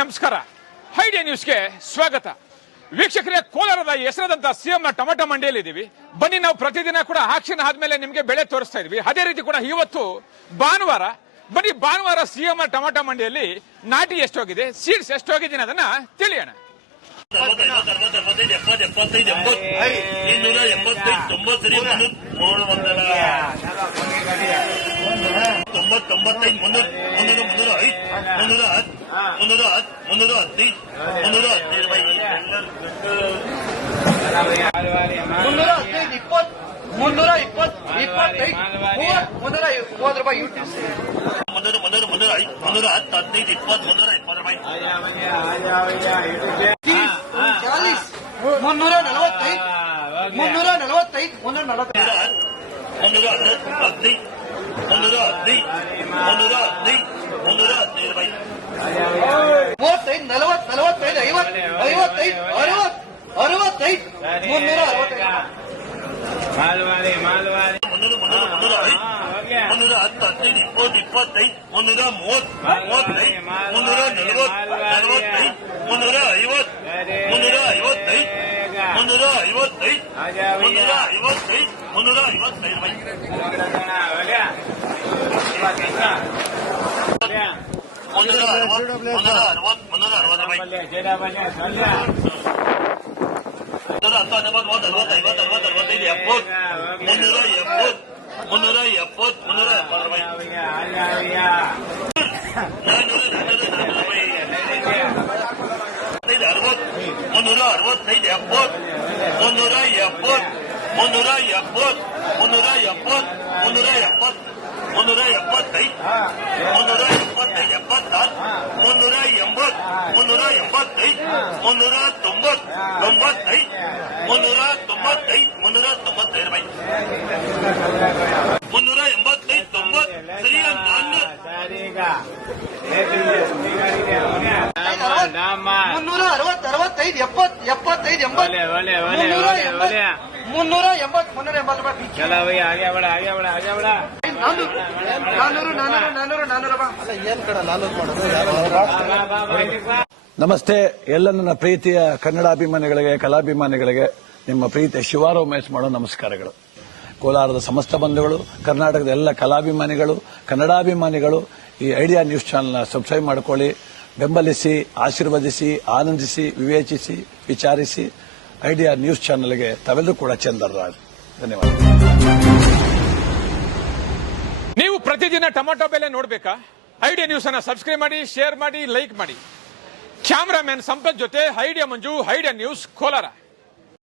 ನಮಸ್ಕಾರ. ಐಡಿಯಾ ನ್ಯೂಸ್ಗೆ ಸ್ವಾಗತ. ವೀಕ್ಷಕರೇ, ಕೋಲಾರದ ಹೆಸರಾದಂತಹ ಸಿಎಂ ನ ಟೊಮೆಟೊ ಮಂಡಿಯಲ್ಲಿ ಇದೀವಿ. ಬನ್ನಿ, ನಾವು ಪ್ರತಿದಿನ ಕೂಡ ಆಕ್ಷನ್ ಆದ್ಮೇಲೆ ನಿಮ್ಗೆ ಬೆಳೆ ತೋರಿಸ್ತಾ ಇದೀವಿ. ಅದೇ ರೀತಿ ಕೂಡ ಇವತ್ತು ಭಾನುವಾರ. ಬನ್ನಿ, ಭಾನುವಾರ ಸಿಎಂ ನ ಟೊಮೆಟೊ ಮಂಡಿಯಲ್ಲಿ ನಾಟಿ ಎಷ್ಟೋಗಿದೆ, ಸೀಡ್ಸ್ ಎಷ್ಟೋಗಿದೆ ಅದನ್ನ ತಿಳಿಯೋಣ. ನಮಸ್ತೆ. ಎಲ್ಲ ನನ್ನ ಪ್ರೀತಿಯ ಕನ್ನಡಾಭಿಮಾನಿಗಳಿಗೆ, ಕಲಾಭಿಮಾನಿಗಳಿಗೆ ನಿಮ್ಮ ಪ್ರೀತಿಯ ಶಿವಾರಾವ್ ಮೇಸ್ ಮಾಡೋ ನಮಸ್ಕಾರಗಳು. ಕೋಲಾರದ ಸಮಸ್ತ ಬಂಧುಗಳು, ಕರ್ನಾಟಕದ ಎಲ್ಲ ಕಲಾಭಿಮಾನಿಗಳು, ಕನ್ನಡಾಭಿಮಾನಿಗಳು ಈ ಐಡಿಯಾ ನ್ಯೂಸ್ ಚಾನೆಲ್ನ ಸಬ್ಸ್ಕ್ರೈಬ್ ಮಾಡಿಕೊಳ್ಳಿ, ಬೆಂಬಲಿಸಿ, ಆಶೀರ್ವದಿಸಿ, ಆನಂದಿಸಿ, ವಿವೇಚಿಸಿ, ವಿಚಾರಿಸಿ. ಐಡಿಯಾ ನ್ಯೂಸ್ ಚಾನೆಲ್ಗೆ ತಾವೆಲ್ಲರೂ ಕೂಡ ಚಂದರಾಜ್. ಧನ್ಯವಾದ. ನೀವು ಪ್ರತಿದಿನ ಟೊಮೆಟೊ ಬೆಲೆ ನೋಡ್ಬೇಕಾ? ಐಡಿಯಾ ನ್ಯೂಸ್ ಅನ್ನ ಸಬ್ಸ್ಕ್ರೈಬ್ ಮಾಡಿ, ಶೇರ್ ಮಾಡಿ, ಲೈಕ್ ಮಾಡಿ. ಕ್ಯಾಮರಾಮನ್ ಸಂಪತ್ ಜೊತೆ ಐಡಿಯಾ ಮಂಜು, ಐಡಿಯಾ ನ್ಯೂಸ್, ಕೋಲಾರ.